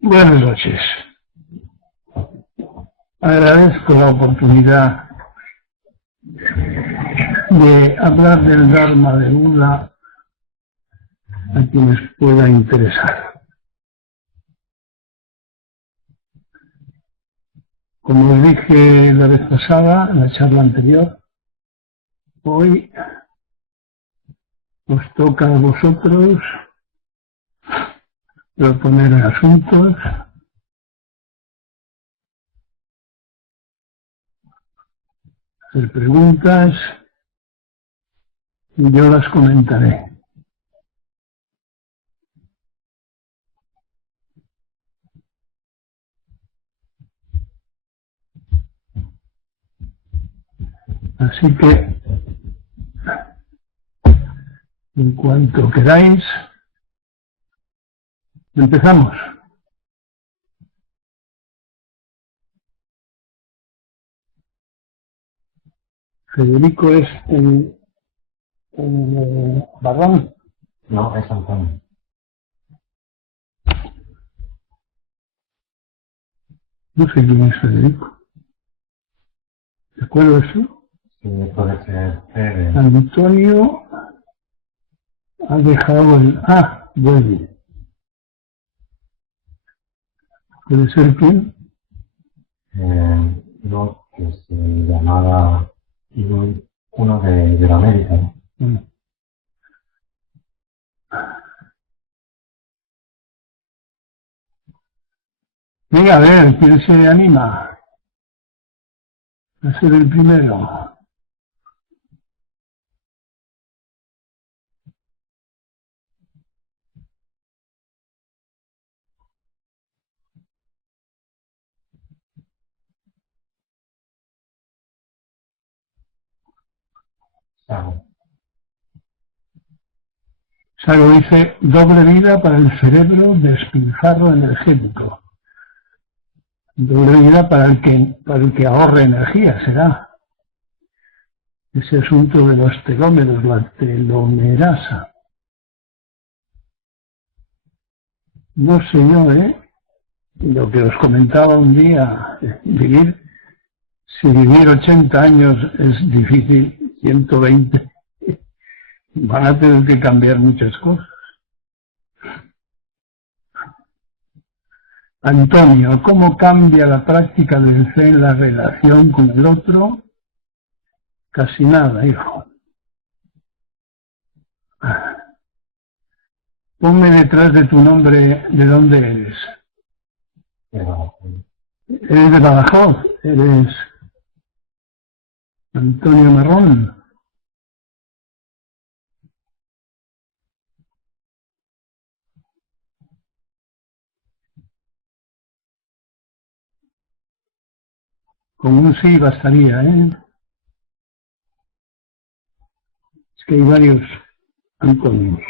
Buenas noches. Agradezco la oportunidad de hablar del Dharma de Buda a quienes pueda interesar. Como os dije la vez pasada, en la charla anterior, hoy os toca a vosotros proponer asuntos, hacer preguntas y yo las comentaré. Así que, en cuanto queráis, empezamos. Federico es en Barrón. No, es Antonio. No sé quién es Federico. ¿De acuerdo eso? Sí, puede ser. Antonio ha dejado el bueno. ¿Puede ser quién? No, que se llamaba uno de la América, ¿no? Venga, a ver, ¿quién se anima a ser el primero? Sago dice, doble vida para el cerebro, despilfarro energético. Doble vida para el que ahorre energía, será. Ese asunto de los telómeros, la telomerasa. No sé yo, lo que os comentaba un día, si vivir 80 años es difícil, 120, van a tener que cambiar muchas cosas. Antonio, ¿cómo cambia la práctica del Zen la relación con el otro? Casi nada, hijo. Ponme detrás de tu nombre de dónde eres. ¿Eres de Badajoz? ¿Eres Antonio Marrón? Con un sí bastaría, Es que hay varios Antonios.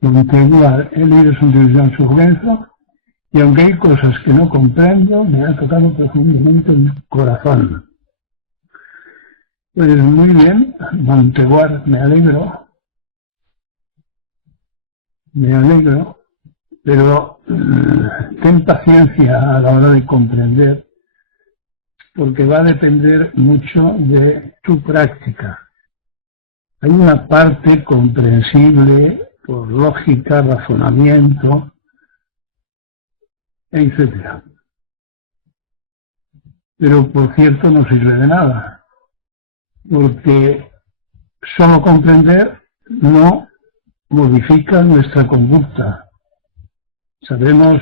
Monteguar, he leído su introducción a su juventud, y aunque hay cosas que no comprendo, me ha tocado profundamente el corazón. Pues muy bien, Monteguar, me alegro, pero ten paciencia a la hora de comprender, porque va a depender mucho de tu práctica. Hay una parte comprensible por lógica, razonamiento, etc. Pero por cierto no sirve de nada, porque solo comprender no modifica nuestra conducta. Sabemos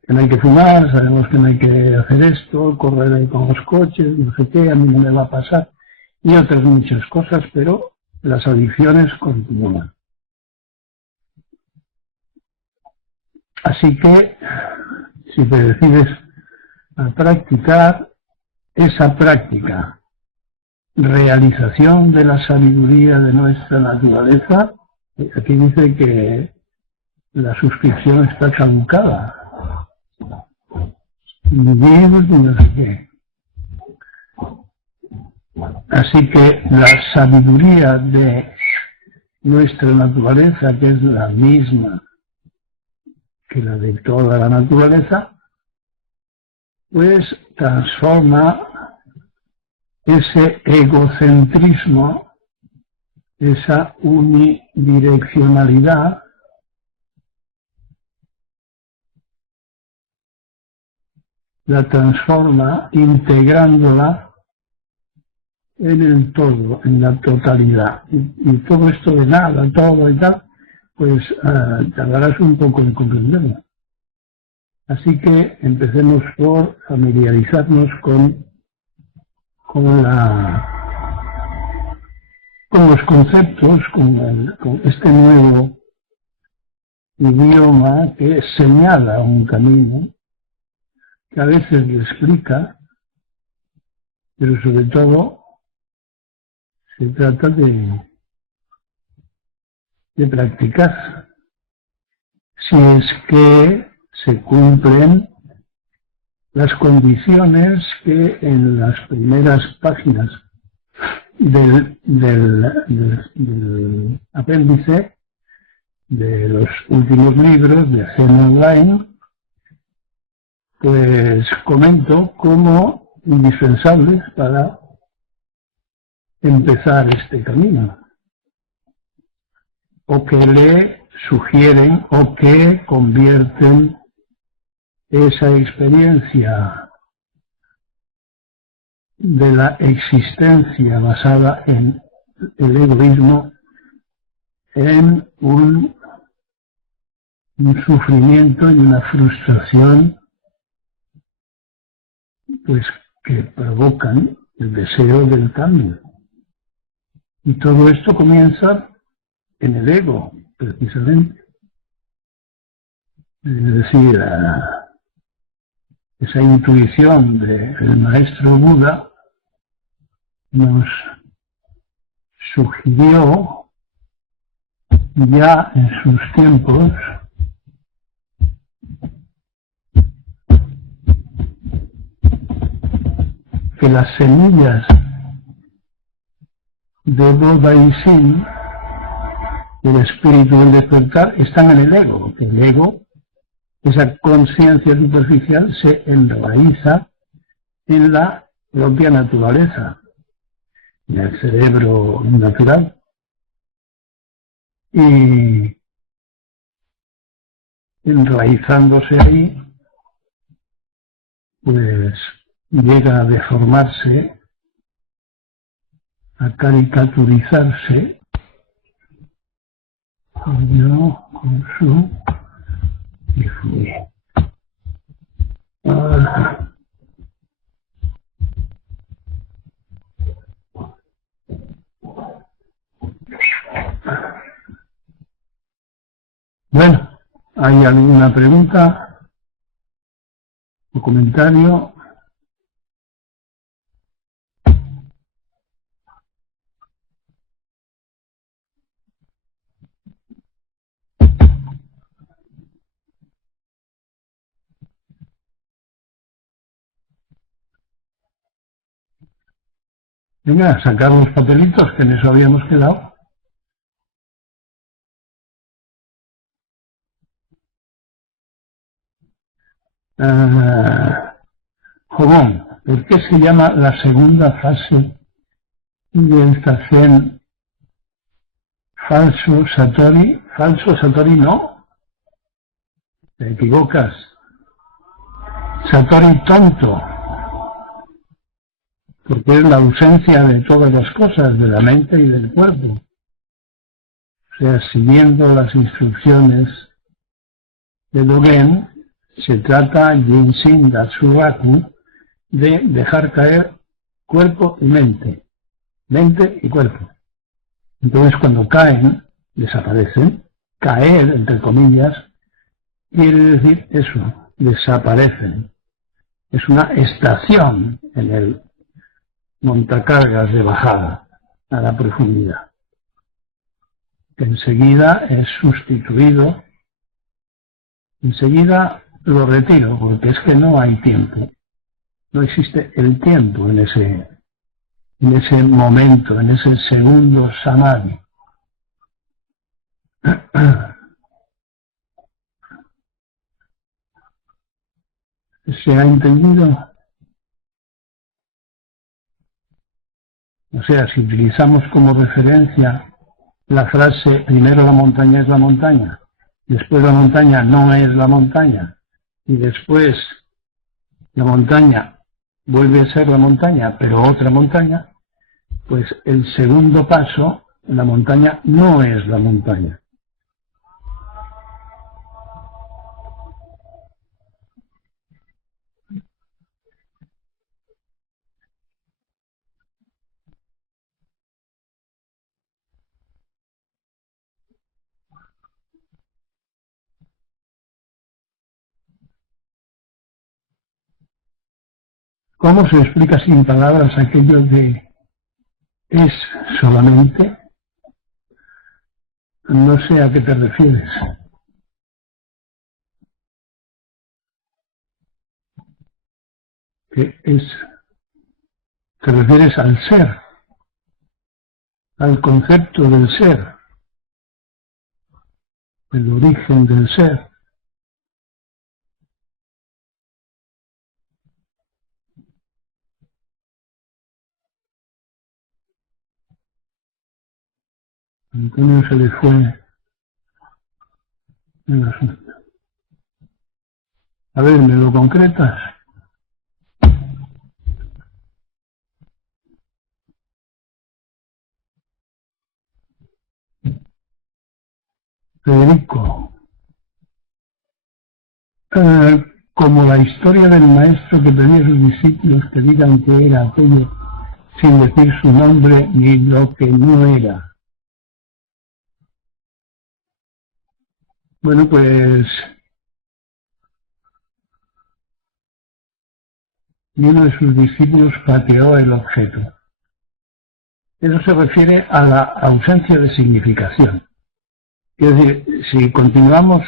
que no hay que fumar, sabemos que no hay que hacer esto, correr con los coches, no sé qué, a mí no me va a pasar, y otras muchas cosas, pero las adicciones continúan. Así que, si te decides a practicar esa práctica, realización de la sabiduría de nuestra naturaleza, Aquí dice que la suscripción está caducada. Bien, no sé qué. Así que la sabiduría de nuestra naturaleza, que es la misma que la de toda la naturaleza, pues transforma ese egocentrismo, esa unidireccionalidad, la transforma integrándola en el todo, en la totalidad. Y todo esto de nada, todo y tal, pues tardarás un poco en comprenderlo. Así que empecemos por familiarizarnos con los conceptos, con este nuevo idioma que señala un camino, que a veces le explica, pero sobre todo se trata de practicar. Si es que se cumplen las condiciones que en las primeras páginas del apéndice de los últimos libros de Zen Online, pues comento como indispensables para empezar este camino, o que le sugieren o que convierten esa experiencia de la existencia basada en el egoísmo en un sufrimiento y una frustración, pues que provocan el deseo del cambio. Y todo esto comienza en el ego, precisamente. Es decir, esa intuición del maestro Buda nos sugirió ya en sus tiempos que las semillas de Bodhisattva, del espíritu del despertar, están en el ego, que el ego, esa conciencia superficial, se enraiza en la propia naturaleza, en el cerebro natural. Y enraizándose ahí, pues llega a deformarse, a caricaturizarse, yo con su y fui. Bueno, ¿hay alguna pregunta o comentario? Venga, sacar los papelitos, que en eso habíamos quedado. Jobón, ¿por qué se llama la segunda fase del Zazen falso Satori? Falso Satori no, te equivocas. Satori tonto, porque es la ausencia de todas las cosas, de la mente y del cuerpo. O sea, siguiendo las instrucciones de Dogen, se trata, Jinshin Datsuraku, de dejar caer cuerpo y mente y cuerpo. Entonces cuando caen, desaparecen. Caer, entre comillas, quiere decir eso, desaparecen. Es una estación en el montacargas de bajada a la profundidad. que enseguida es sustituido, enseguida lo retiro, porque es que no hay tiempo. No existe el tiempo en ese momento, en ese segundo samadhi. ¿Se ha entendido? O sea, si utilizamos como referencia la frase primero la montaña es la montaña, después la montaña no es la montaña, y después la montaña vuelve a ser la montaña, pero otra montaña, pues el segundo paso, la montaña no es la montaña. ¿Cómo se explica sin palabras aquello de es solamente? No sé a qué te refieres. ¿Qué es? ¿Te refieres al ser? Al concepto del ser, el origen del ser. A Antonio se le fue el asunto. A ver, ¿me lo concretas? Federico, como la historia del maestro que pedía a sus discípulos que digan que era aquello sin decir su nombre ni lo que no era. Bueno, pues y uno de sus discípulos pateó el objeto. Eso se refiere a la ausencia de significación. Es decir, si continuamos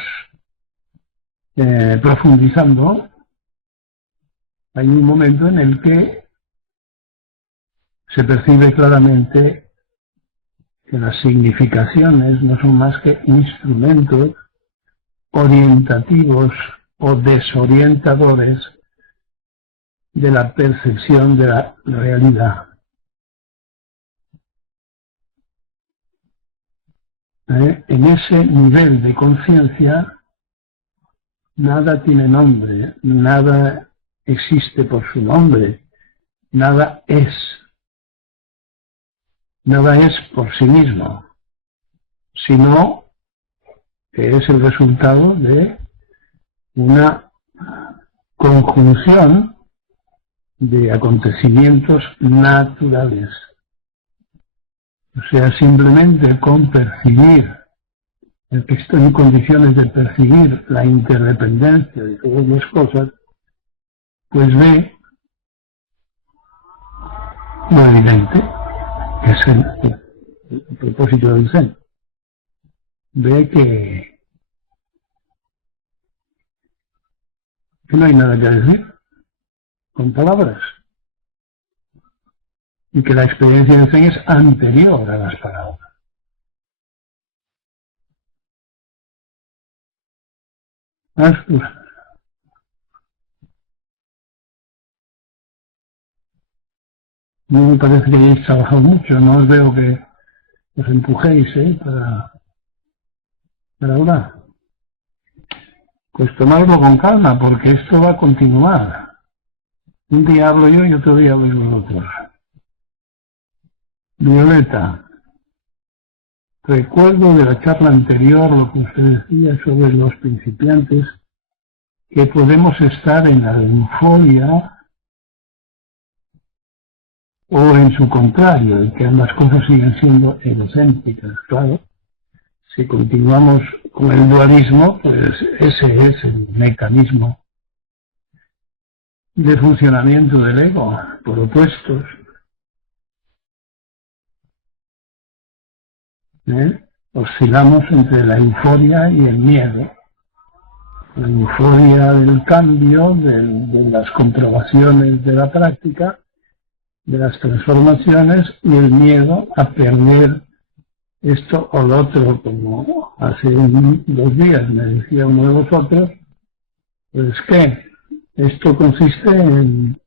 profundizando, hay un momento en el que se percibe claramente que las significaciones no son más que instrumentos orientativos o desorientadores de la percepción de la realidad. En ese nivel de conciencia, nada tiene nombre, nada existe por su nombre, nada es por sí mismo, sino que es el resultado de una conjunción de acontecimientos naturales. O sea, simplemente con percibir, el que está en condiciones de percibir la interdependencia de todas las cosas, pues ve lo evidente, que es el propósito del Zen. Ve que no hay nada que decir con palabras y que la experiencia del Zen es anterior a las palabras. No me parece que hayáis trabajado mucho, no os veo que os empujéis para hablar. Pues tomadlo con calma, porque esto va a continuar. Un día hablo yo y otro día hablo vosotros. Violeta, recuerdo de la charla anterior lo que usted decía sobre los principiantes, que podemos estar en la euforia o en su contrario, y que ambas cosas siguen siendo egocéntricas, claro. Si continuamos con el dualismo, pues ese es el mecanismo de funcionamiento del ego, por opuestos. oscilamos entre la euforia y el miedo. La euforia del cambio, de las comprobaciones de la práctica, de las transformaciones, y el miedo a perder esto o lo otro, como hace 2 días me decía uno de vosotros, pues que esto consiste en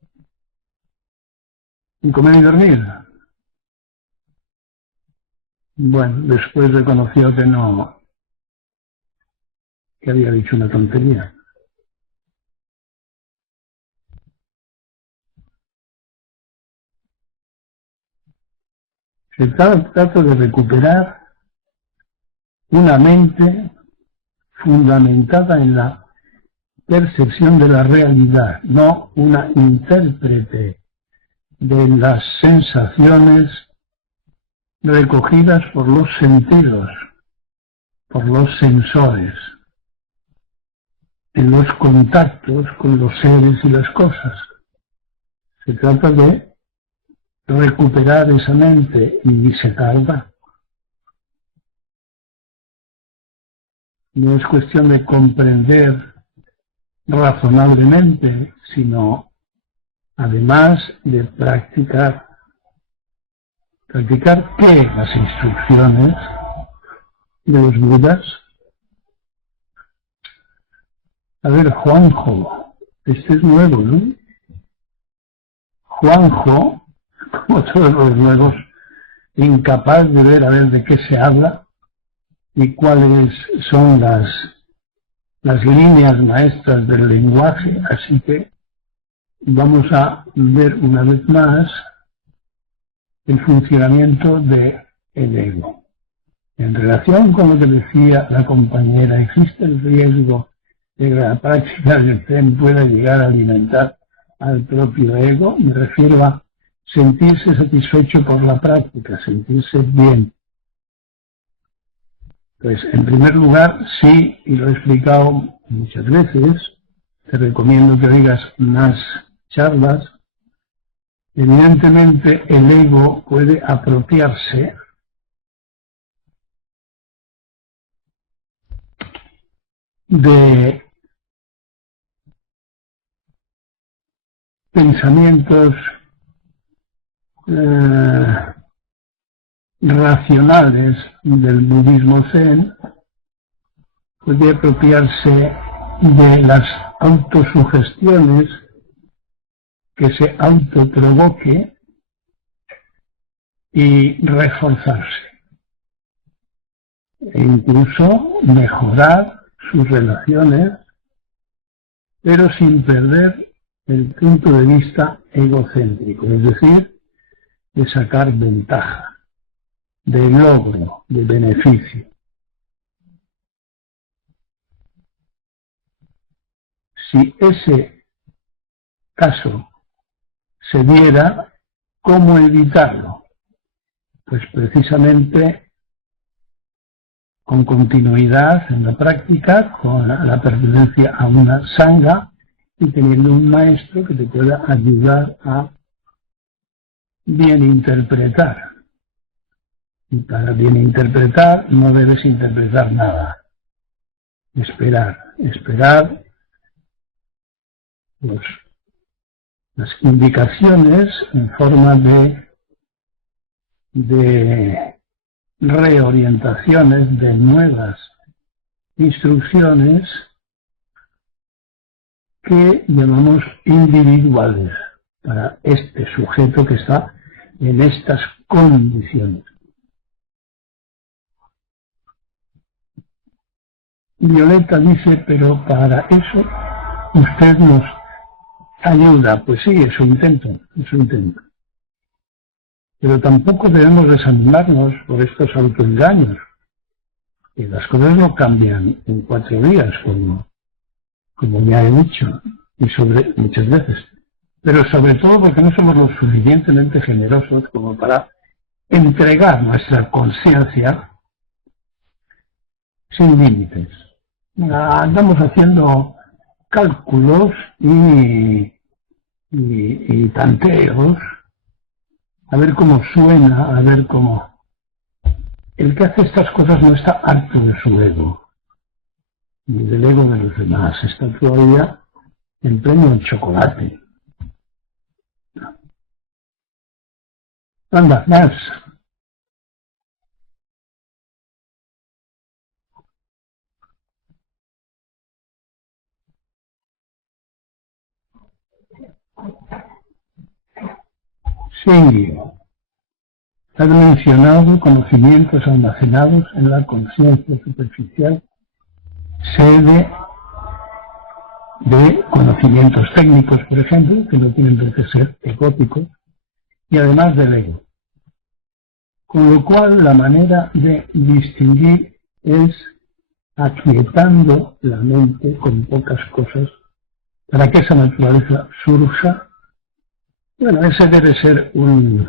comer y dormir. Bueno, después reconoció que había dicho una tontería. Se trata de recuperar una mente fundamentada en la percepción de la realidad, no una intérprete de las sensaciones recogidas por los sentidos, por los sensores, en los contactos con los seres y las cosas. Se trata de recuperar esa mente y se tarda. No es cuestión de comprender razonablemente, sino además de practicar. ¿Practicar qué? Las instrucciones de los Budas. A ver, Juanjo, este es nuevo, ¿no? Juanjo, como todos los nuevos, incapaz de ver a ver de qué se habla y cuáles son las líneas maestras del lenguaje, así que vamos a ver una vez más el funcionamiento del ego. En relación con lo que decía la compañera, existe el riesgo de que la práctica del Zen pueda llegar a alimentar al propio ego. Me refiero a sentirse satisfecho por la práctica, sentirse bien. Pues en primer lugar, sí, y lo he explicado muchas veces, te recomiendo que oigas más charlas. Evidentemente el ego puede apropiarse de pensamientos racionales del budismo zen, puede apropiarse de las autosugestiones que se autoprovoque y reforzarse, e incluso mejorar sus relaciones, pero sin perder el punto de vista egocéntrico, es decir, de sacar ventaja, de logro, de beneficio. Si ese caso se diera, ¿cómo evitarlo? Pues precisamente con continuidad en la práctica, con la pertenencia a una sangha y teniendo un maestro que te pueda ayudar a bien interpretar. Y para bien interpretar no debes interpretar nada. Esperar las indicaciones en forma de reorientaciones, de nuevas instrucciones que llamamos individuales para este sujeto que está en estas condiciones. Violeta dice, pero para eso usted nos ayuda. Pues sí, eso intento. Pero tampoco debemos desanimarnos por estos autoengaños. Y las cosas no cambian en 4 días, como ya he dicho, y muchas veces. Pero sobre todo porque no somos lo suficientemente generosos como para entregar nuestra conciencia sin límites. Andamos haciendo cálculos y tanteos, a ver cómo suena, a ver cómo el que hace estas cosas no está harto de su ego, ni del ego de los demás, está todavía en pleno chocolate. Anda, más. Sí, has mencionado conocimientos almacenados en la conciencia superficial, sede de conocimientos técnicos, por ejemplo, que no tienen por qué ser egóticos, y además del ego. Con lo cual, la manera de distinguir es aquietando la mente con pocas cosas para que esa naturaleza surja. Bueno, ese debe ser un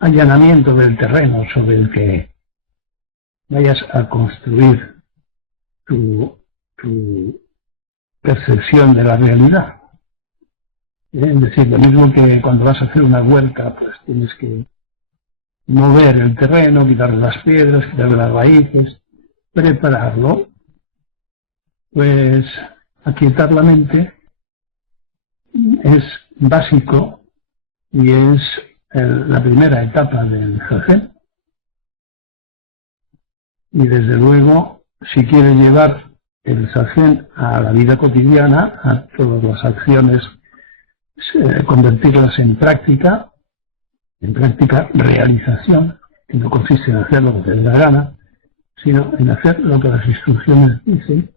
allanamiento del terreno sobre el que vayas a construir tu percepción de la realidad. Es decir, lo mismo que cuando vas a hacer una huerta, pues tienes que mover el terreno, quitarle las piedras, quitarle las raíces, prepararlo, pues aquietar la mente es básico y es la primera etapa del zazen. Y desde luego, si quieres llevar el zazen a la vida cotidiana, a todas las acciones, convertirlas en práctica realización, que no consiste en hacer lo que te dé la gana, sino en hacer lo que las instrucciones dicen,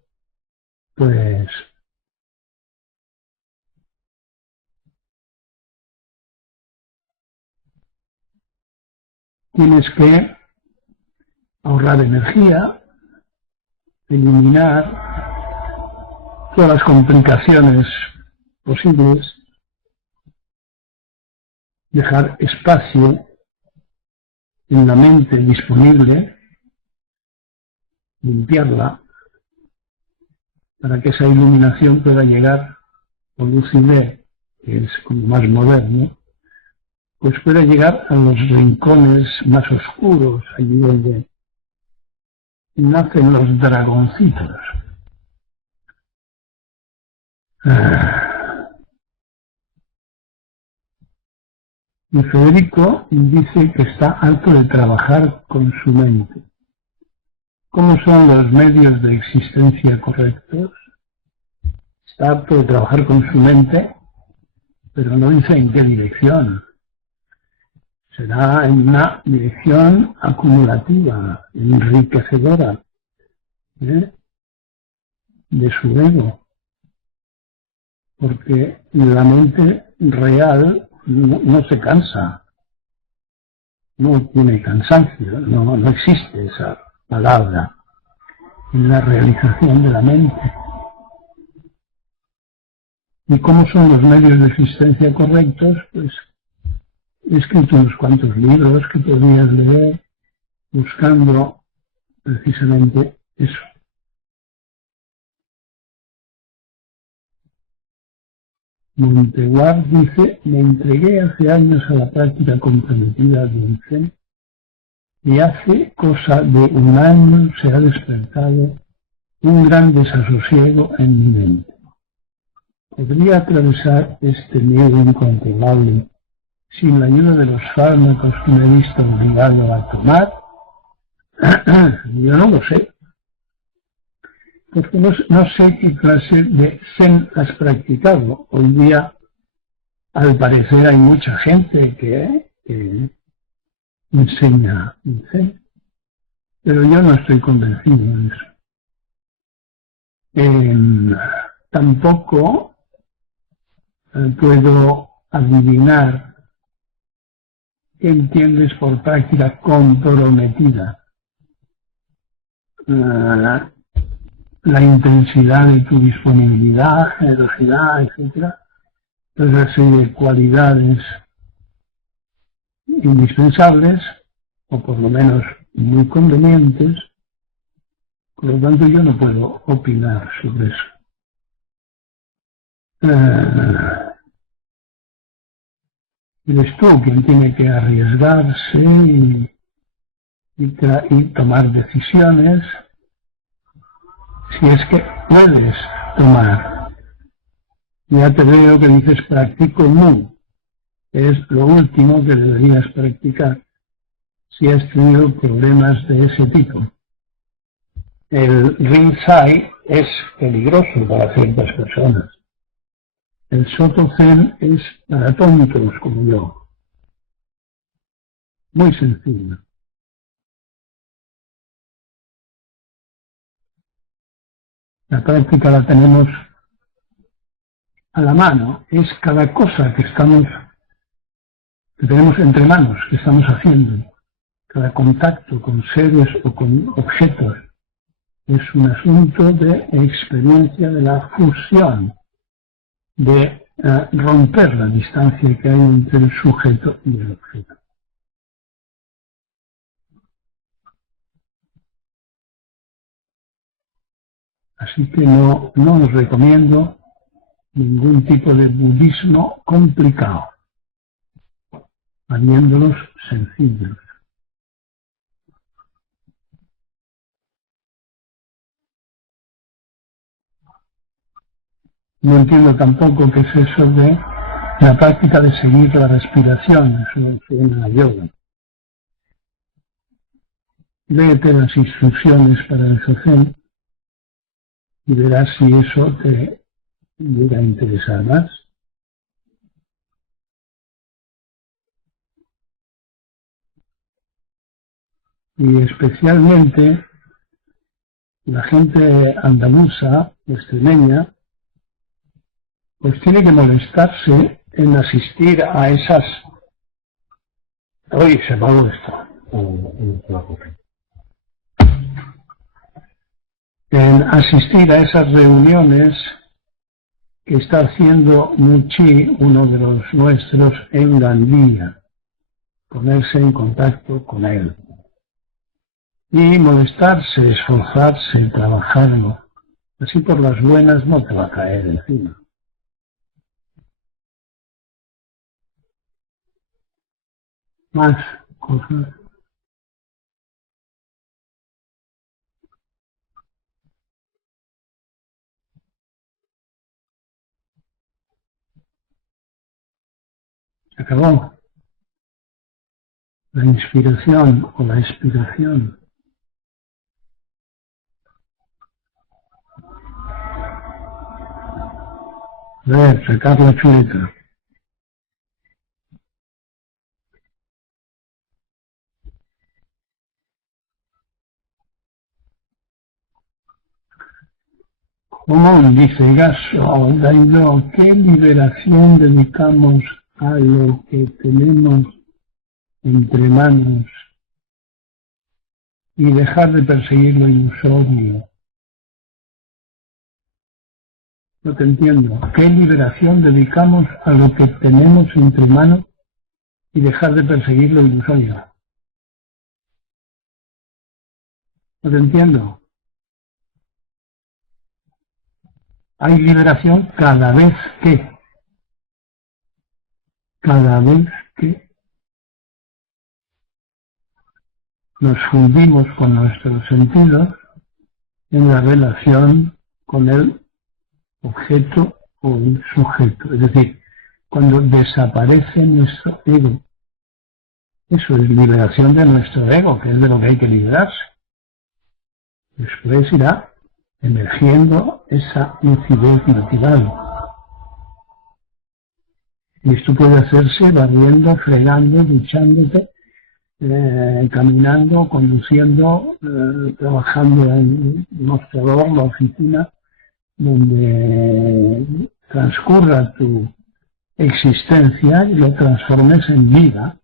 pues tienes que ahorrar energía, eliminar todas las complicaciones posibles, dejar espacio en la mente disponible, limpiarla, para que esa iluminación pueda llegar, o lucidez, que es como más moderno, pues pueda llegar a los rincones más oscuros, allí donde nacen los dragoncitos. Y Federico dice que está harto de trabajar con su mente. ¿Cómo son los medios de existencia correctos? Está harto de trabajar con su mente, pero no dice en qué dirección. Será en una dirección acumulativa, enriquecedora, de su ego. Porque la mente real no se cansa, no tiene cansancio, no existe esa palabra en la realización de la mente. ¿Y cómo son los medios de existencia correctos? Pues he escrito unos cuantos libros que podrías leer buscando precisamente eso. Monteguard dice: me entregué hace años a la práctica comprometida del Zen y hace cosa de un año se ha despertado un gran desasosiego en mi mente. ¿Podría atravesar este miedo incontrolable sin la ayuda de los fármacos que me he visto obligado a tomar? Yo no lo sé, porque no sé qué clase de Zen has practicado. Hoy día, al parecer, hay mucha gente que enseña Zen, pero yo no estoy convencido de eso. Tampoco puedo adivinar qué entiendes por práctica comprometida. La intensidad de tu disponibilidad, generosidad, etc. Es una serie de cualidades indispensables, o por lo menos muy convenientes. Por lo tanto, yo no puedo opinar sobre eso. Eres tú quien tiene que arriesgarse y y tomar decisiones, si es que puedes tomar. Ya te veo que dices practico no, es lo último que deberías practicar si has tenido problemas de ese tipo. El Rinzai es peligroso para ciertas personas. El Soto Zen es para tontos como yo. Muy sencillo. La práctica la tenemos a la mano. Es cada cosa que tenemos entre manos, que estamos haciendo. Cada contacto con seres o con objetos es un asunto de experiencia de la fusión, de romper la distancia que hay entre el sujeto y el objeto. Así que no os recomiendo ningún tipo de budismo complicado, habiéndolos sencillos. No entiendo tampoco qué es eso de la práctica de seguir la respiración, eso suena a yoga. Léete las instrucciones para el Zazen y verás si eso te llega a interesar más. Y especialmente la gente andaluza, extremeña, pues tiene que molestarse en asistir a esas... Oye, se apagó esto. En asistir a esas reuniones que está haciendo Muchi, uno de los nuestros, en Gandía, ponerse en contacto con él. Y molestarse, esforzarse, trabajarlo. Así por las buenas no te va a caer encima. Más cosas. Se acabó. La inspiración o la expiración. A ver, sacar la chuleta. Como dice Gaso, Daido, ¿qué liberación dedicamos a lo que tenemos entre manos y dejar de perseguir lo ilusorio? No te entiendo. ¿Qué liberación dedicamos a lo que tenemos entre manos y dejar de perseguir lo ilusorio? No te entiendo. Hay liberación cada vez que nos fundimos con nuestros sentidos en la relación con el objeto o el sujeto. Es decir, cuando desaparece nuestro ego. Eso es liberación de nuestro ego, que es de lo que hay que liberarse. Después irá emergiendo esa lucidez natural. Y esto puede hacerse barriendo, fregando, duchándote, caminando, conduciendo, trabajando en el mostrador, la oficina, donde transcurra tu existencia y lo transformes en vida.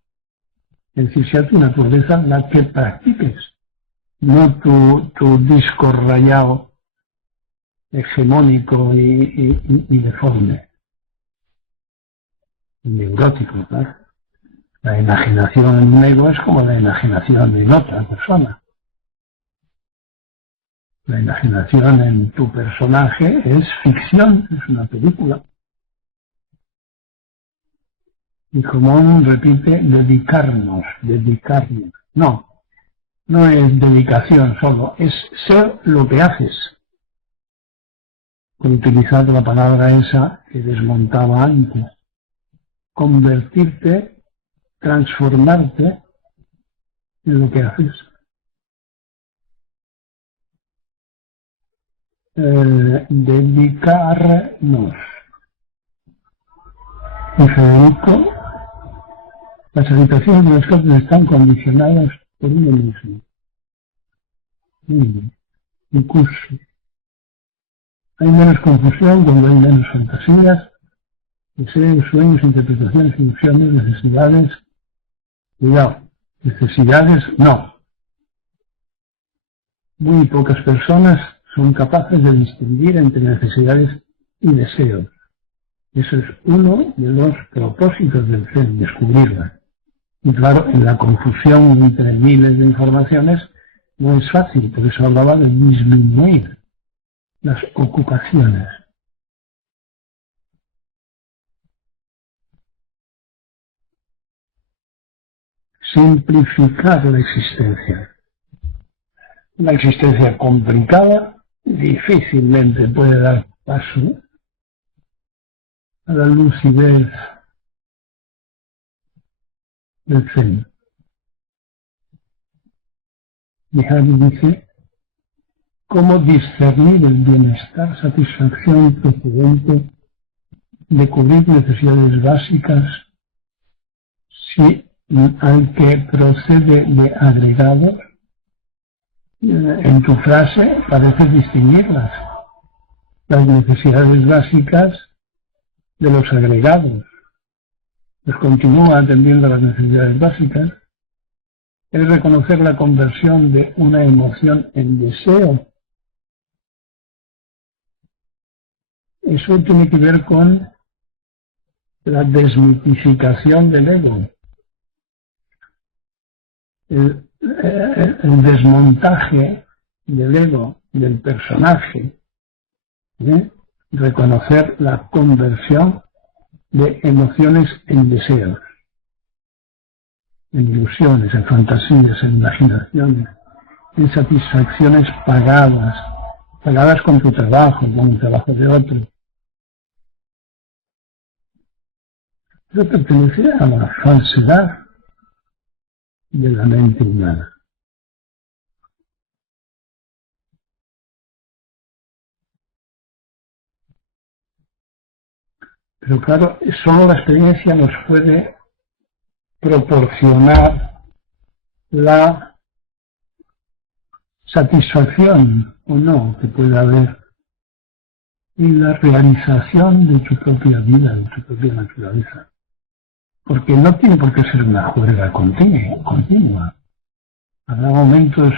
Es decir, sea tu naturaleza la que practiques, no tu disco rayado hegemónico y deforme, neurótico, ¿no? La imaginación en un ego es como la imaginación en otra persona. La imaginación en tu personaje es ficción, es una película. Y Jomón repite dedicarnos. No, no es dedicación solo, es ser lo que haces. Por utilizar la palabra esa que desmontaba antes. Convertirte, transformarte en lo que haces. Dedicarnos. Y Federico, las habitaciones de los clases están condicionadas por uno mismo. Un curso. Hay menos confusión cuando hay menos fantasías, deseos, sueños, interpretaciones, ilusiones, necesidades. Cuidado, necesidades no. Muy pocas personas son capaces de distinguir entre necesidades y deseos. Eso es uno de los propósitos del Zen, descubrirlas. Y claro, en la confusión entre miles de informaciones no es fácil, por eso hablaba de disminuir las ocupaciones. Simplificar la existencia. Una existencia complicada difícilmente puede dar paso a la lucidez del Zen. Mihaly dice, ¿cómo discernir el bienestar, satisfacción procedente de cubrir necesidades básicas si al que procede de agregados? En tu frase pareces distinguirlas, las necesidades básicas de los agregados. Pues continúa atendiendo las necesidades básicas. Es reconocer la conversión de una emoción en deseo. Eso tiene que ver con la desmitificación del ego. El desmontaje del ego, del personaje, reconocer la conversión de emociones en deseos, en ilusiones, en fantasías, en imaginaciones, en satisfacciones pagadas con tu trabajo, con el trabajo de otro. Eso pertenece a la falsedad de la mente humana. Pero claro, solo la experiencia nos puede proporcionar la satisfacción o no que pueda haber en la realización de tu propia vida, de tu propia naturaleza. Porque no tiene por qué ser una juerga continua. Habrá momentos,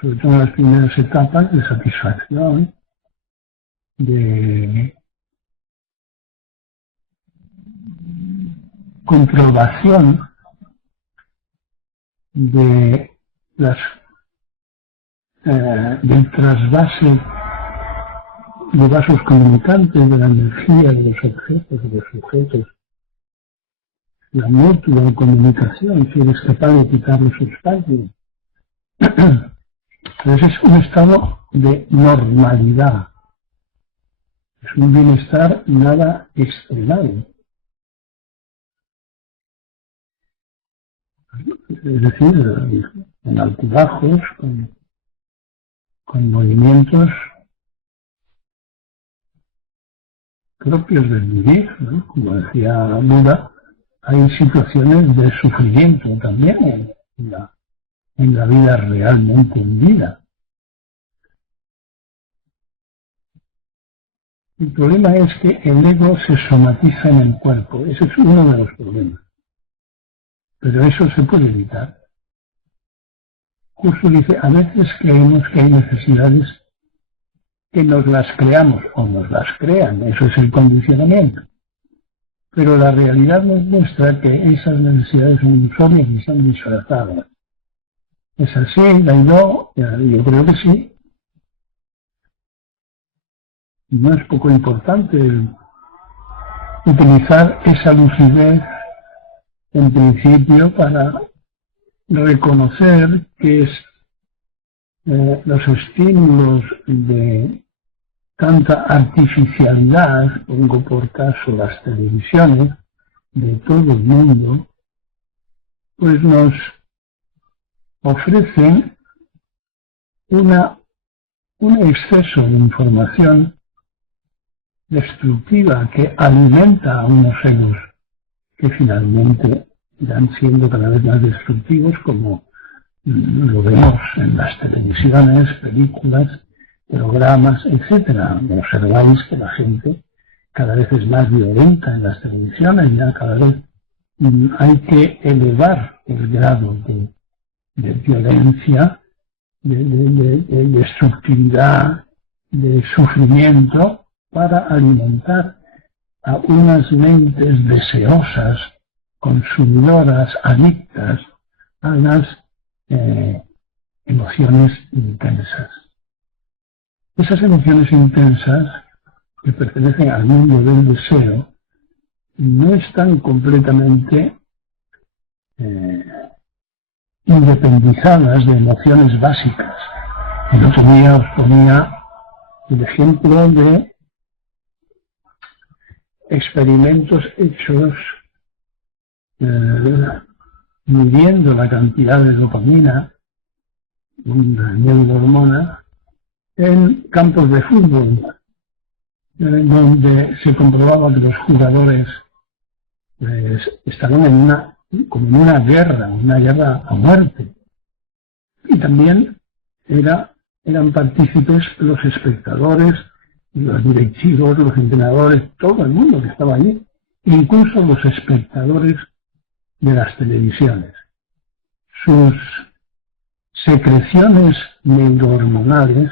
sobre todo en las primeras etapas, de satisfacción, de comprobación de del trasvase de vasos comunicantes, de la energía de los objetos, de los sujetos, la mutua comunicación, si eres capaz de quitar los obstáculos. Entonces es un estado de normalidad, es un bienestar nada extremado. Es decir, en altibajos, con movimientos propios del vivir, ¿no? Como decía Buda, hay situaciones de sufrimiento también en la vida realmente vivida. El problema es que el ego se somatiza en el cuerpo, ese es uno de los problemas. Pero eso se puede evitar. Justo dice, a veces creemos que hay necesidades que nos las creamos o nos las crean, eso es el condicionamiento. Pero la realidad nos muestra que esas necesidades son ilusorias y son disfrazadas. ¿Es así? Yo creo que sí. No es poco importante utilizar esa lucidez en principio para reconocer que los estímulos de tanta artificialidad, pongo por caso las televisiones de todo el mundo, pues nos ofrecen un exceso de información destructiva que alimenta a unos egos que finalmente irán siendo cada vez más destructivos, como lo vemos en las televisiones, películas, programas, etcétera. Observáis que la gente cada vez es más violenta en las televisiones, ya cada vez hay que elevar el grado de violencia, de destructividad, de sufrimiento, para alimentar a unas mentes deseosas, consumidoras, adictas a las emociones intensas. Esas emociones intensas, que pertenecen al mundo del deseo, no están completamente independizadas de emociones básicas. El otro día os ponía el ejemplo de experimentos hechos midiendo la cantidad de dopamina, una neurohormona, en campos de fútbol, donde se comprobaba que los jugadores estaban como en una guerra a muerte. Y también eran partícipes los espectadores, los directivos, los entrenadores, todo el mundo que estaba allí, incluso los espectadores de las televisiones. Sus secreciones neurohormonales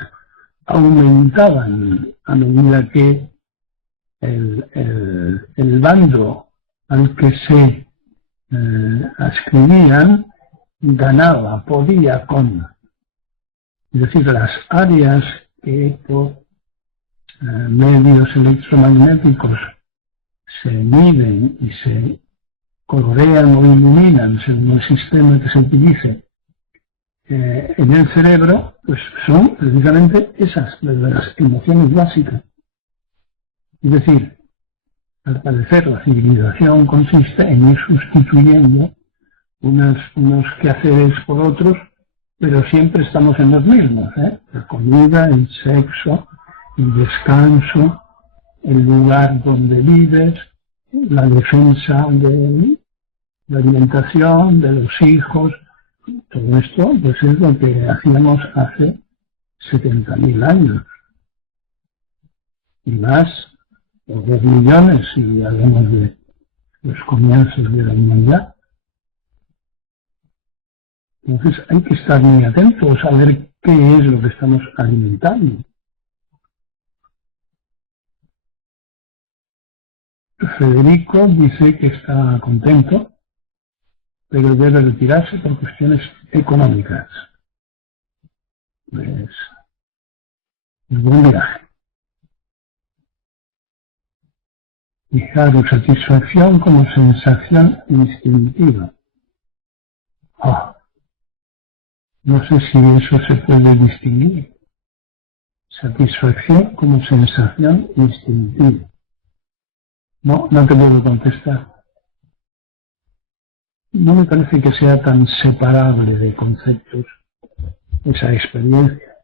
aumentaban a medida que el bando al que se adscribían ganaba, podía con. Es decir, las áreas que por medios electromagnéticos se miden y se colorean o iluminan según el sistema que se utilice en el cerebro, pues son precisamente esas, las emociones básicas. Es decir, al parecer la civilización consiste en ir sustituyendo unos quehaceres por otros, pero siempre estamos en los mismos, la comida, el sexo, el descanso, el lugar donde vives, la defensa de la alimentación, de los hijos. Todo esto pues es lo que hacíamos hace 70.000 años. Y más, o 2 millones, si hablamos de los comienzos de la humanidad. Entonces hay que estar muy atentos a ver qué es lo que estamos alimentando. Federico dice que está contento, pero debe retirarse por cuestiones económicas. Pues, buen viaje. Fijaros, satisfacción como sensación instintiva. No sé si eso se puede distinguir. Satisfacción como sensación instintiva. No te puedo contestar. No me parece que sea tan separable de conceptos esa experiencia.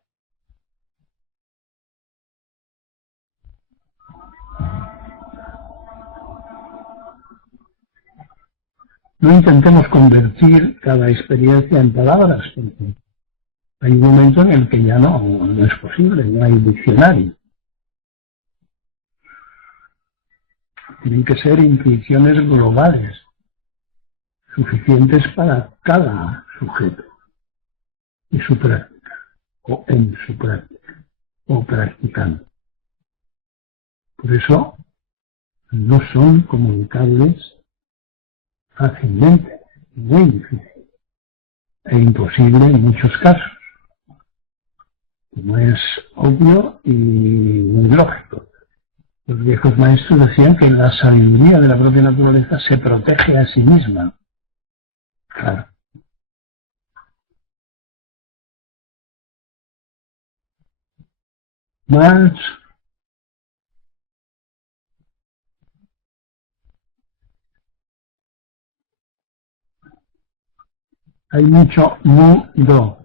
No intentemos convertir cada experiencia en palabras, porque hay un momento en el que ya no es posible, no hay diccionario. Tienen que ser intuiciones globales, suficientes para cada sujeto y su práctica, o en su práctica, o practicando. Por eso no son comunicables fácilmente, muy difícil, e imposible en muchos casos, como es obvio y muy lógico. Los viejos maestros decían que la sabiduría de la propia naturaleza se protege a sí misma. Claro. más. Hay mucho mundo.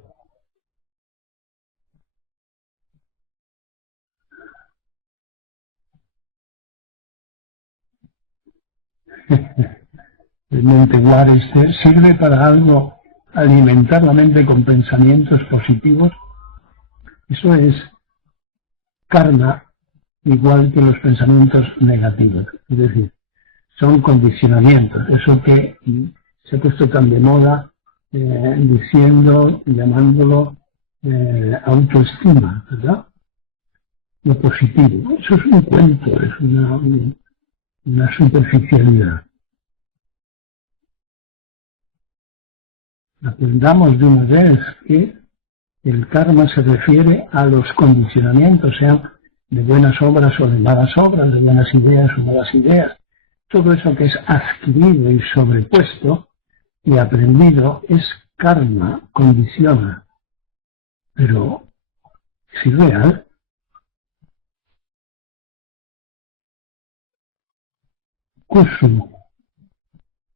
El menteguar este sirve para algo, alimentar la mente con pensamientos positivos. Eso es karma, igual que los pensamientos negativos. Es decir, son condicionamientos. Eso que se ha puesto tan de moda diciendo, llamándolo autoestima, ¿verdad? Lo positivo. Eso es un cuento, es una superficialidad. Aprendamos de una vez que el karma se refiere a los condicionamientos, sean de buenas obras o de malas obras, de buenas ideas o malas ideas. Todo eso que es adquirido y sobrepuesto y aprendido es karma, condiciona. Pero es irreal. Kusu,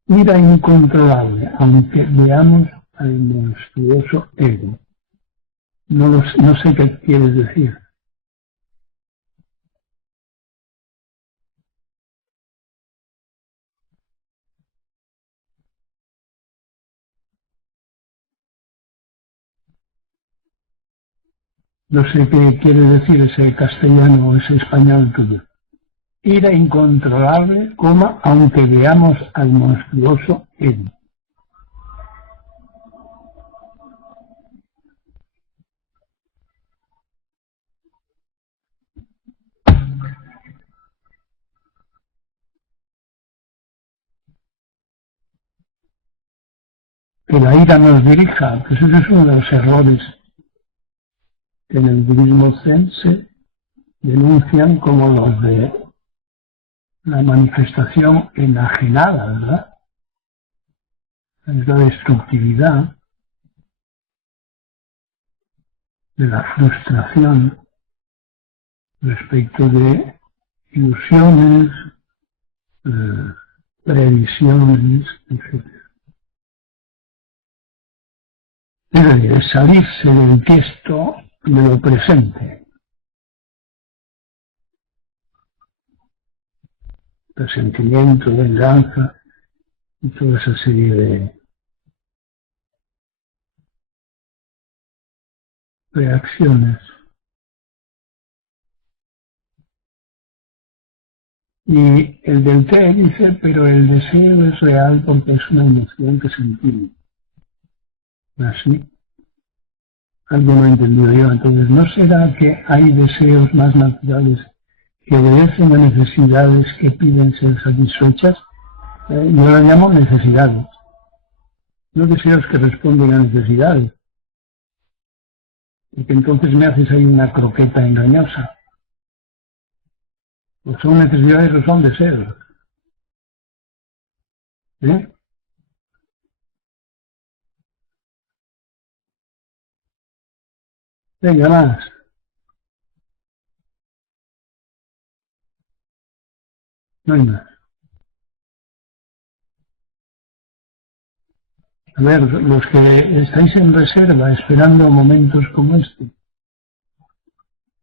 ira incontrolable, aunque veamos al monstruoso ego. No sé qué quieres decir. No sé qué quiere decir ese castellano o ese español tuyo. Ira incontrolable, aunque veamos al monstruoso ego. Que la ira nos dirija, pues ese es uno de los errores que en el budismo zen se denuncian como los de la manifestación enajenada, ¿verdad? Es la destructividad de la frustración respecto de ilusiones, previsiones, etc. Es decir, salirse del tiesto de lo presente. Resentimiento, venganza y toda esa serie de reacciones. Y el del té dice, pero el deseo es real porque es una emoción que sentimos. Así, algo no he entendido yo. Entonces, ¿no será que hay deseos más naturales que obedecen a necesidades que piden ser satisfechas? Yo las llamo necesidades. No deseos que responden a necesidades. Y que entonces me haces ahí una croqueta engañosa. O son necesidades o son deseos. ¿Eh? Venga, más. No hay más. A ver, los que estáis en reserva esperando momentos como este,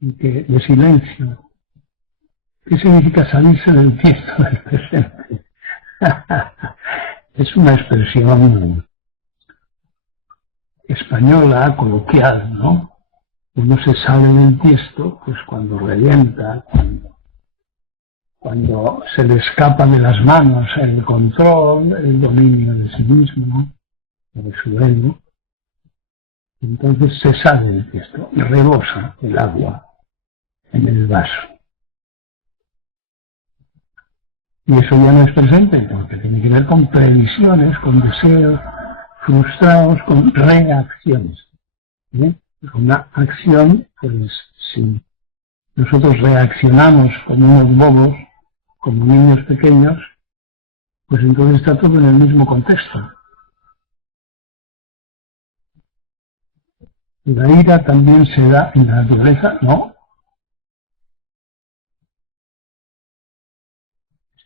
de silencio, ¿qué significa salirse del tiesto del presente? Es una expresión española, coloquial, ¿no? Uno se sale del tiesto, pues cuando revienta, cuando se le escapa de las manos el control, el dominio de sí mismo, de su ego, entonces se sale del tiesto y rebosa el agua en el vaso. Y eso ya no es presente, porque tiene que ver con previsiones, con deseos frustrados, con reacciones. Una acción, pues si nosotros reaccionamos como unos bobos, como niños pequeños, pues entonces está todo en el mismo contexto. La ira también se da en la naturaleza, no,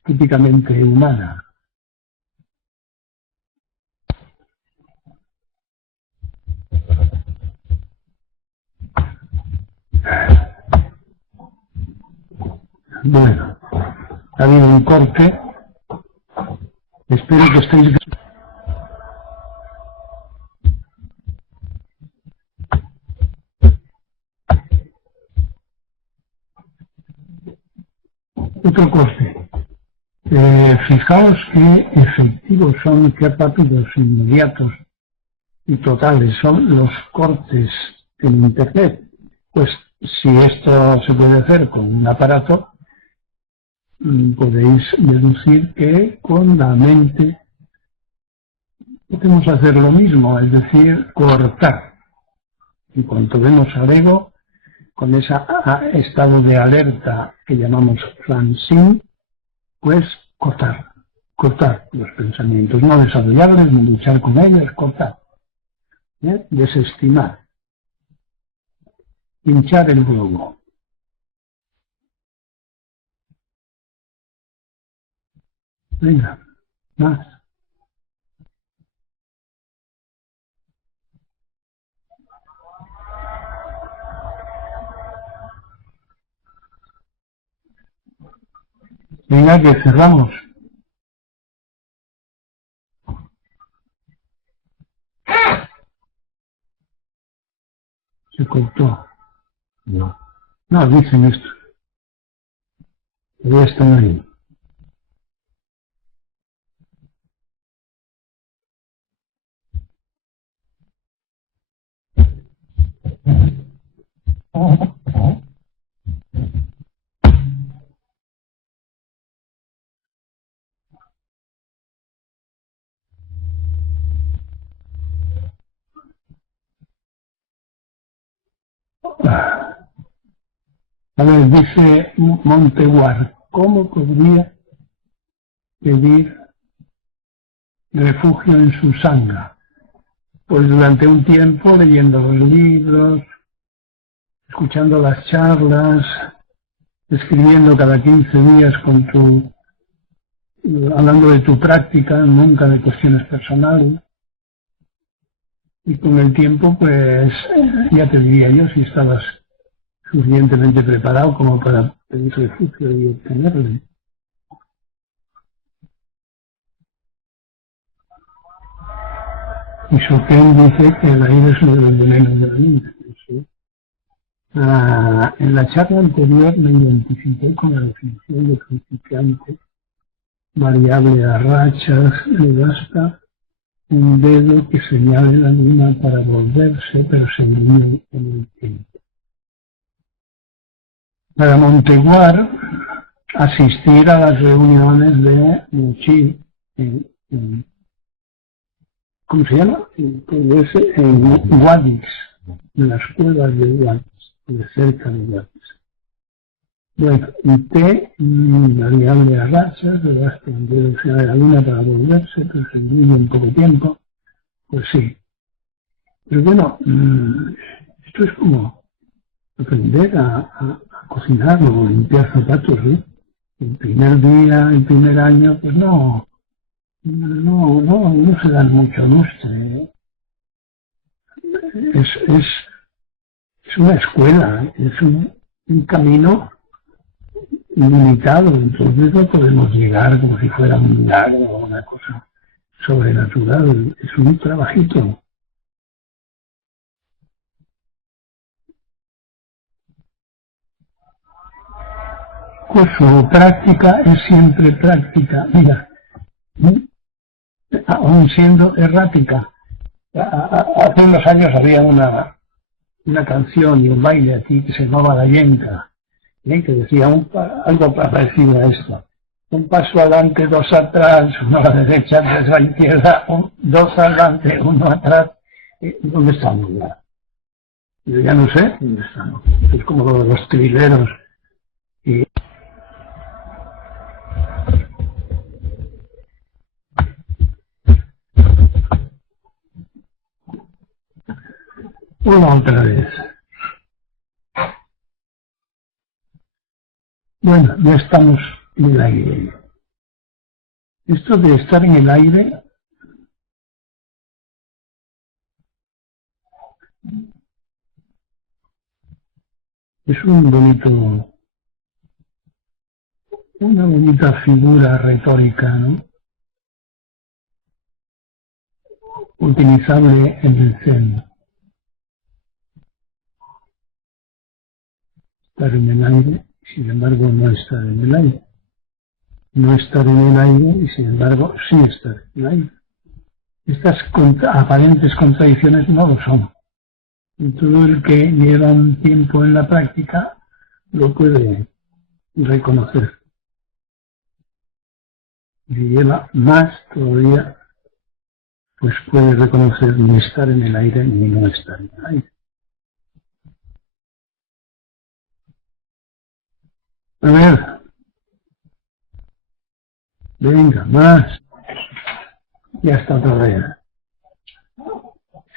típicamente humana. Bueno, ha habido un corte. Espero que estéis... Otro corte. Fijaos qué efectivos son, qué rápidos, inmediatos y totales son los cortes en Internet. Pues si esto se puede hacer con un aparato, podéis deducir que con la mente podemos hacer lo mismo, es decir, cortar. En cuanto vemos al ego, con ese estado de alerta que llamamos transing, pues cortar los pensamientos, no desarrollarles, ni luchar con ellos, cortar, desestimar, pinchar el globo. Venga, más. Venga, que cerramos. Se cortó. No. No, dicen esto. Ya están ahí. A ver, dice Monteguar, ¿cómo podría pedir refugio en su sangha? Pues durante un tiempo leyendo los libros, escuchando las charlas, escribiendo cada 15 días hablando de tu práctica, nunca de cuestiones personales. Y con el tiempo, pues, ya te diría yo si estabas suficientemente preparado como para pedir refugio y obtenerlo. Y Soken dice que el aire es uno de los venenos de la mente. ¿Sí? En la charla anterior me identifiqué con la definición de principiante, variable a rachas, le basta un dedo que señale la luna para volverse, pero se elimina en el tiempo. Para Monteguar, asistir a las reuniones de Muchi, ¿cómo se llama? En Wadis, en las cuevas de Wadis, de cerca de Wadis. Bueno, y T, variable a rachas, le basta un dedo que señale la luna para volverse, pero se elimina en poco tiempo. Pues sí. Pero bueno, esto es como aprender a cocinar o limpiar zapatos, ¿sí? El primer día, el primer año, pues no se dan mucho lustre. Es una escuela, es un camino ilimitado, entonces no podemos llegar como si fuera un milagro o una cosa sobrenatural, es un trabajito. Pues su práctica es siempre práctica, mira, aun siendo errática. Hace unos años había una canción y un baile aquí que se llamaba La Yenca, que decía algo parecido a esto. Un paso adelante, dos atrás, uno a la derecha, tres a la izquierda, dos adelante, uno atrás. ¿Dónde estamos ya? Yo ya no sé dónde estamos. Es como los trileros. Y una otra vez. Bueno, ya estamos en el aire. Esto de estar en el aire es una bonita figura retórica, ¿no? Utilizable en el Zen. Estar en el aire, sin embargo no estar en el aire. No estar en el aire y sin embargo sí estar en el aire. Estas aparentes contradicciones no lo son. Y todo el que lleva un tiempo en la práctica lo puede reconocer. Y lleva más todavía, pues puede reconocer ni estar en el aire ni no estar en el aire. A ver, venga, más. Ya está otra vez.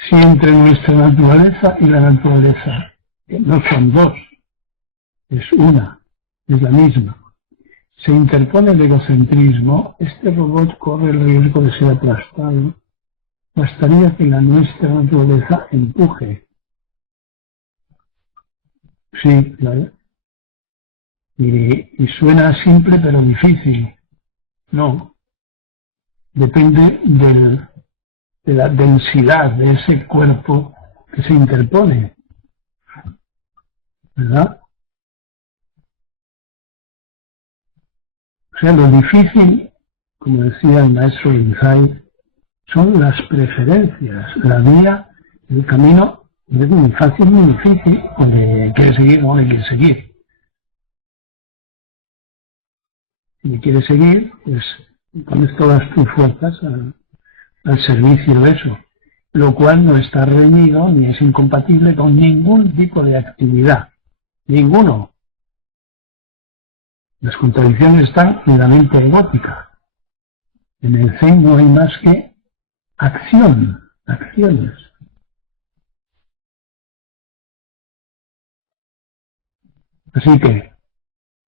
Si entre nuestra naturaleza y la naturaleza, que no son dos, es una, es la misma, se interpone el egocentrismo, este robot corre el riesgo de ser aplastado. Bastaría que la nuestra naturaleza empuje. Sí, claro. Y suena simple pero difícil. No. Depende de la densidad de ese cuerpo que se interpone. ¿Verdad? O sea, lo difícil, como decía el maestro Insight, son las preferencias, la vía, el camino, es muy fácil, muy difícil, o le quiere seguir o no le quiere seguir. Si le quiere seguir, pues pones todas tus fuerzas al servicio de eso, lo cual no está reñido ni es incompatible con ningún tipo de actividad, ninguno. Las contradicciones están en la mente egótica. En el Zen no hay más que acción, acciones. Así que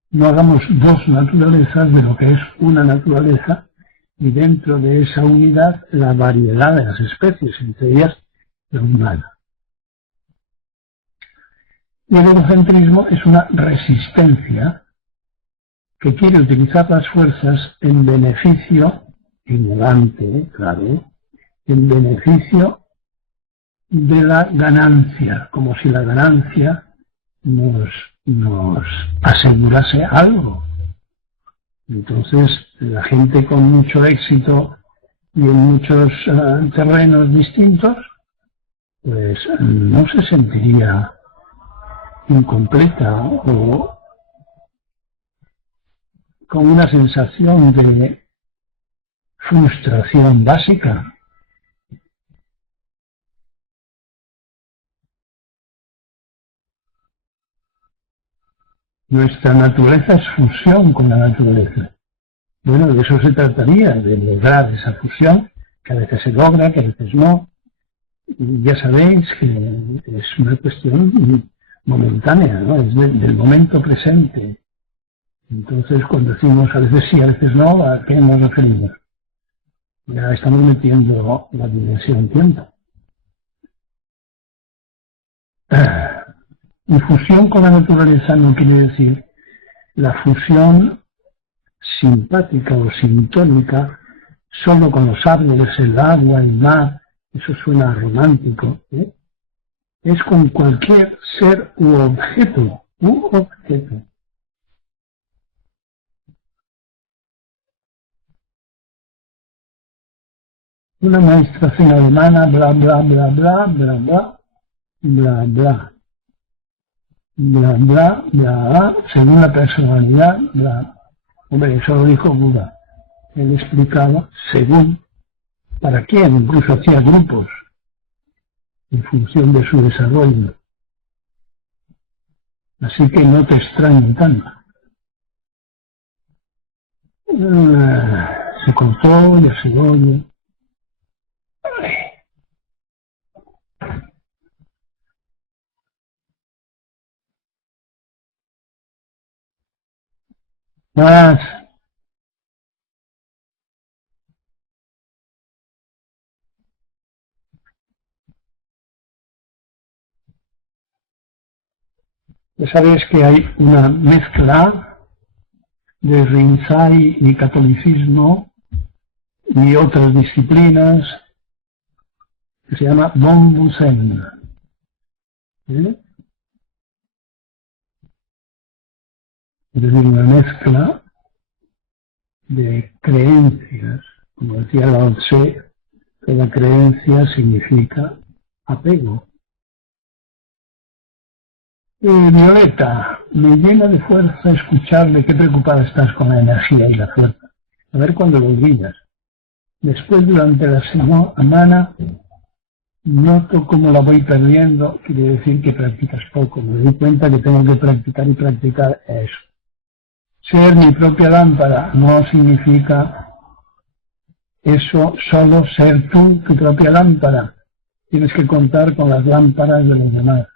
no hagamos dos naturalezas de lo que es una naturaleza y dentro de esa unidad la variedad de las especies, entre ellas la humana. Y el egocentrismo es una resistencia que quiere utilizar las fuerzas en beneficio, ignorante, claro, en beneficio de la ganancia, como si la ganancia nos asegurase algo. Entonces, la gente con mucho éxito y en muchos terrenos distintos, pues no se sentiría incompleta o con una sensación de frustración básica. Nuestra naturaleza es fusión con la naturaleza. Bueno, de eso se trataría, de lograr esa fusión, que a veces se logra, que a veces no. Y ya sabéis que es una cuestión momentánea, ¿no? Es del momento presente. Entonces, cuando decimos a veces sí, a veces no, ¿a qué nos referimos? Ya estamos metiendo la dimensión tiempo. Y fusión con la naturaleza no quiere decir la fusión simpática o sintónica solo con los árboles, el agua, el mar, eso suena romántico, ¿eh? Es con cualquier ser u objeto, Una maestración alemana, bla, bla, bla, bla, bla, bla, bla, bla, bla, bla, bla, según la personalidad, bla. Hombre, eso lo dijo Buda. Él explicaba según para quién, incluso hacía grupos en función de su desarrollo. Así que no te extraño tanto. Se cortó, ya se oye. Más Ya sabéis que hay una mezcla de Rinzai y catolicismo y otras disciplinas que se llama Bonbu Zen. ¿Eh? Es decir, una mezcla de creencias. Como decía Lao Tse, toda creencia significa apego. Violeta, me llena de fuerza escucharle qué preocupada estás con la energía y la fuerza. A ver cuándo lo olvidas. Después, durante la semana, noto cómo la voy perdiendo. Quiere decir que practicas poco. Me doy cuenta que tengo que practicar y practicar eso. Ser mi propia lámpara no significa eso solo ser tú, tu propia lámpara. Tienes que contar con las lámparas de los demás,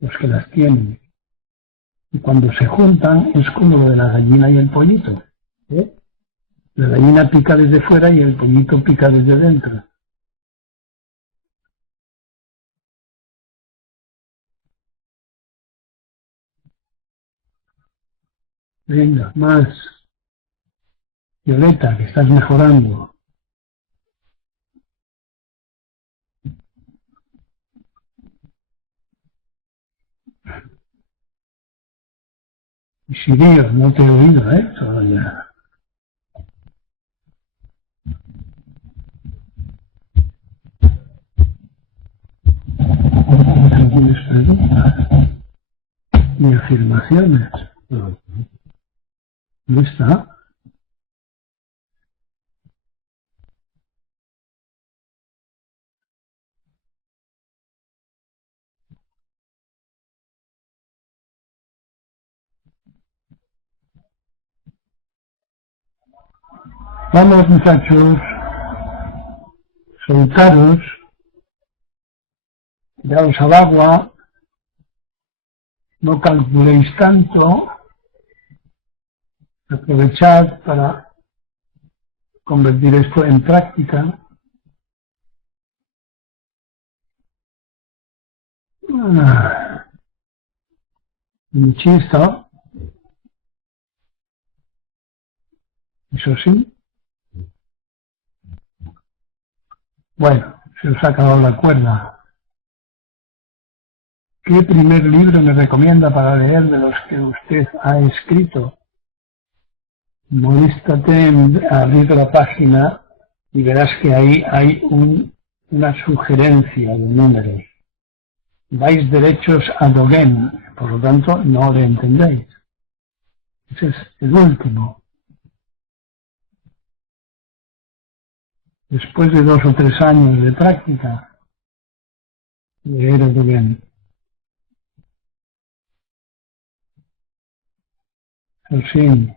los que las tienen. Y cuando se juntan es como lo de la gallina y el pollito. ¿Eh? La gallina pica desde fuera y el pollito pica desde dentro. Venga, más. Violeta, que estás mejorando. Y Sirio, no te he oído, todavía. No tienes preguntas ni afirmaciones. ¿No está? Vamos, muchachos, soltaros, tiraos al agua, no calculéis tanto, aprovechad para convertir esto en práctica. Insisto, eso sí. Bueno, se os ha acabado la cuerda. ¿Qué primer libro me recomienda para leer de los que usted ha escrito? Moléstate en abrir la página y verás que ahí hay una sugerencia de números. Vais derechos a Dogen, por lo tanto no le entendéis. Ese es el último. Después de 2 o 3 años de práctica, leer a Dogen. Sí,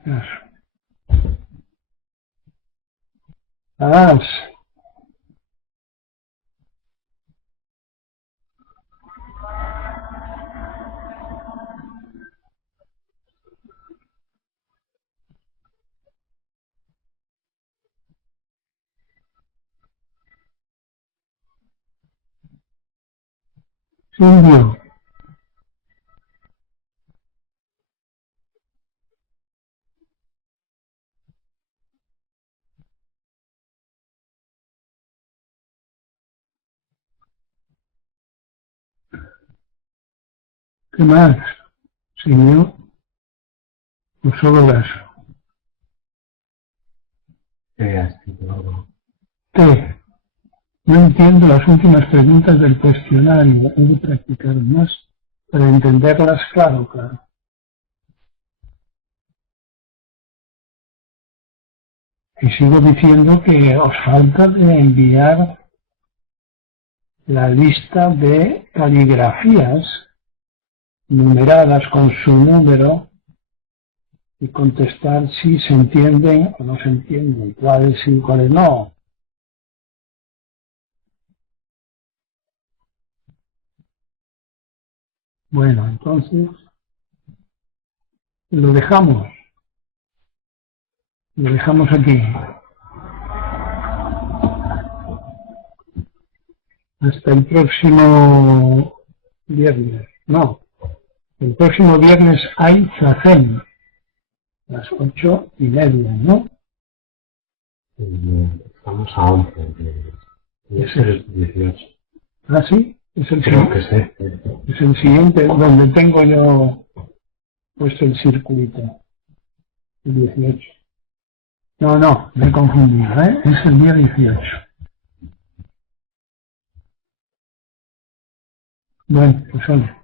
Silvio, ¿qué más? Señor, o solo las T. No entiendo las últimas preguntas del cuestionario. He de practicar más para entenderlas claro. Y sigo diciendo que os falta de enviar la lista de caligrafías numeradas con su número y contestar si se entienden o no se entienden, cuáles sí y cuáles no. Bueno, entonces lo dejamos aquí. Hasta el próximo viernes. No, El próximo viernes hay Zazen, las 8:30, ¿no? Estamos a 11 de Ese ser el 18. ¿Ah, sí? Es el, Creo que sí. es el siguiente donde tengo yo puesto el circuito, el 18. No, me he confundido, ¿eh? Es el día 18. Bueno, pues oye.